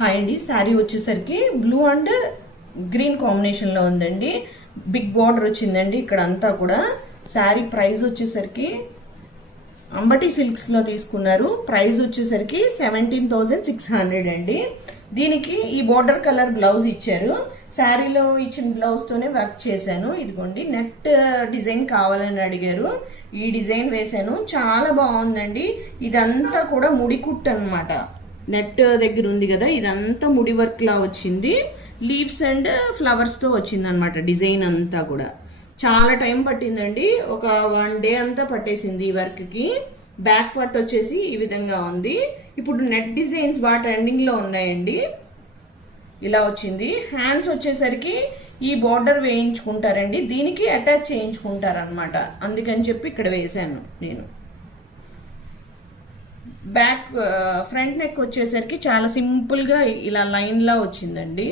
Hi అండి, శారీ వచ్చేసరికి blue and green కాంబినేషన్లో ఉందండి. బిగ్ బార్డర్ వచ్చిందండి ఇక్కడ అంతా కూడా. శారీ ప్రైస్ వచ్చేసరికి అంబటి సిల్క్స్లో తీసుకున్నారు. ప్రైస్ వచ్చేసరికి 17,600 అండి. దీనికి ఈ బార్డర్ కలర్ బ్లౌజ్ ఇచ్చారు. శారీలో ఇచ్చిన బ్లౌజ్తోనే వర్క్ చేశాను. ఇదిగోండి, నెట్ డిజైన్ కావాలని అడిగారు, ఈ డిజైన్ వేశాను. చాలా బాగుందండి. ఇదంతా కూడా ముడి కుట్టు అనమాట. నెట్ దగ్గర ఉంది కదా, ఇదంతా ముడి వర్క్లా వచ్చింది. లీవ్స్ అండ్ ఫ్లవర్స్తో వచ్చిందనమాట డిజైన్ అంతా కూడా. చాలా టైం పట్టిందండి, ఒక 1 డే అంతా పట్టేసింది ఈ వర్క్కి. బ్యాక్ పార్ట్ వచ్చేసి ఈ విధంగా ఉంది. ఇప్పుడు నెట్ డిజైన్స్ బాగా ట్రెండింగ్లో ఉన్నాయండి. ఇలా వచ్చింది. హ్యాండ్స్ వచ్చేసరికి ఈ బార్డర్ వేయించుకుంటారండి, దీనికి అటాచ్ చేయించుకుంటారనమాట. అందుకని చెప్పి ఇక్కడ వేశాను నేను. బ్యాక్ ఫ్రంట్ నెక్ వచ్చేసరికి చాలా సింపుల్గా ఇలా లైన్లా వచ్చిందండి.